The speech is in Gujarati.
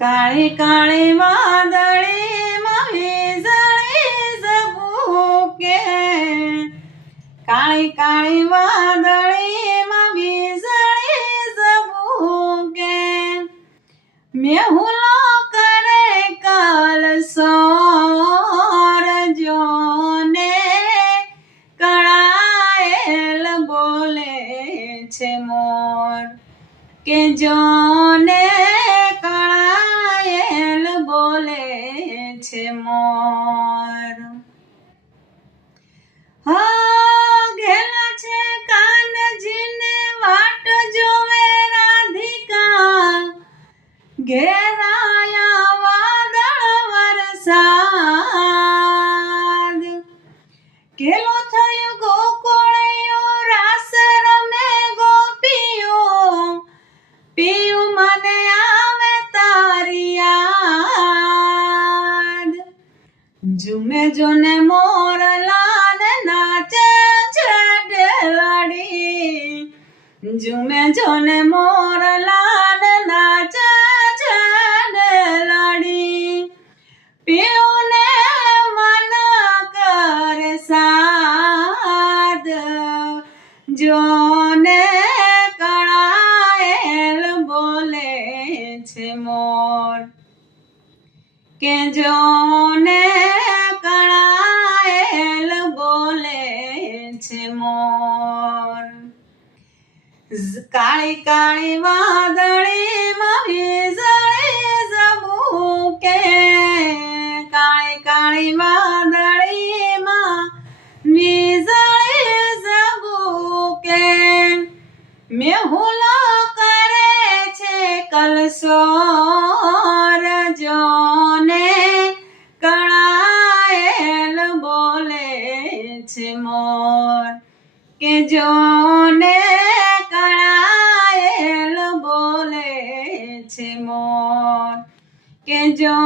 કાળી કાળી વાદળીમાં વીજળી ઝબૂકે, કાળી કાળી વાદળીમાં વીજળી ઝબૂકે, મેહુલો કરે કલસોર જોને કળાયેલ બોલે છે મોર, કે જોને કળાયેલ બોલે છે મોર. ઘેલા છે કાનજીને વાટ જોવે રાધિકા, ઘેરાયા વાદળ વરસાદ, કેલો થયું ગોકુળિયો રાસ રમે ગોપીઓ, પિયું મને આવે તારી યાદ. ઝૂમે જોને મોરલાલ નાચે છે ઢેલાડી, ઝૂમે જોને મોરલાલ નાચે છે ઢેલાડી, પિયુને મન કરે સાદ, જોને કળાયેલ બોલે છે મોર, કે જોને કળાયેલ બોલે છે મોર. કાળી કાળી વાદળીમાં વીજળી ઝબૂકે, કાળી કાળી વાદળીમાં વીજળી ઝબૂકે, મેહુલો કરે છે કલસોર જોને કળાયેલ બોલે છે મોર, કે જોને કળાયેલ બોલે છે મોર, કે જો